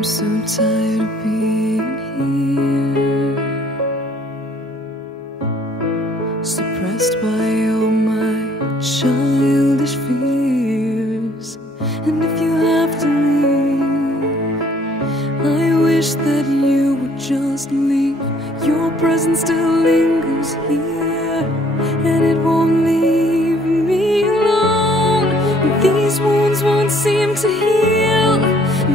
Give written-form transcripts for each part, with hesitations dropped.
I'm so tired of being here, suppressed by all my childish fears. And if you have to leave, I wish that you would just leave. Your presence still lingers here, and it won't leave me alone. These wounds won't seem to heal.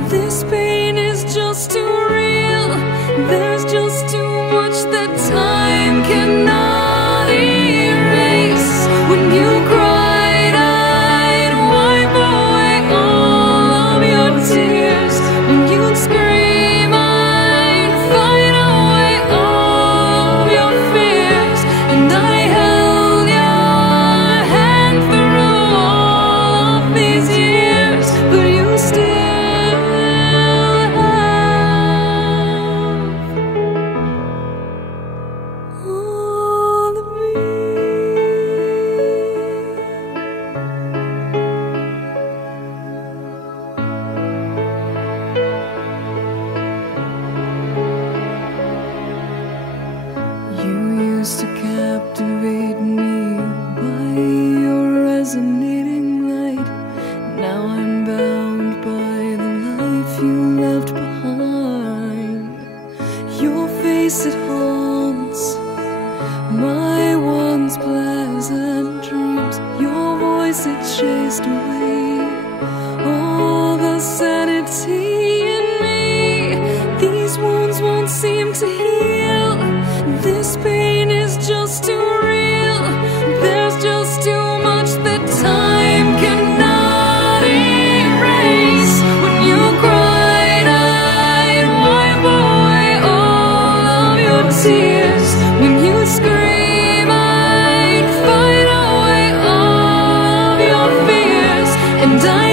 This pain is just too real. There's just too much that time cannot erase. When you cried, I'd wipe away all of your tears. When you'd scream, I'd fight away all of your fears. And I held your hand through all of these years, but you still to captivate me by your resonating light. Now I'm bound by the life you left behind. Your face, it haunts my once pleasant dreams. Your voice, it chased away all the sanity in me. These wounds won't seem to heal. This pain is just too real. There's just too much that time cannot erase. When you cried, I'd wipe away all of your tears. When you scream, I'd fight away all of your fears. And I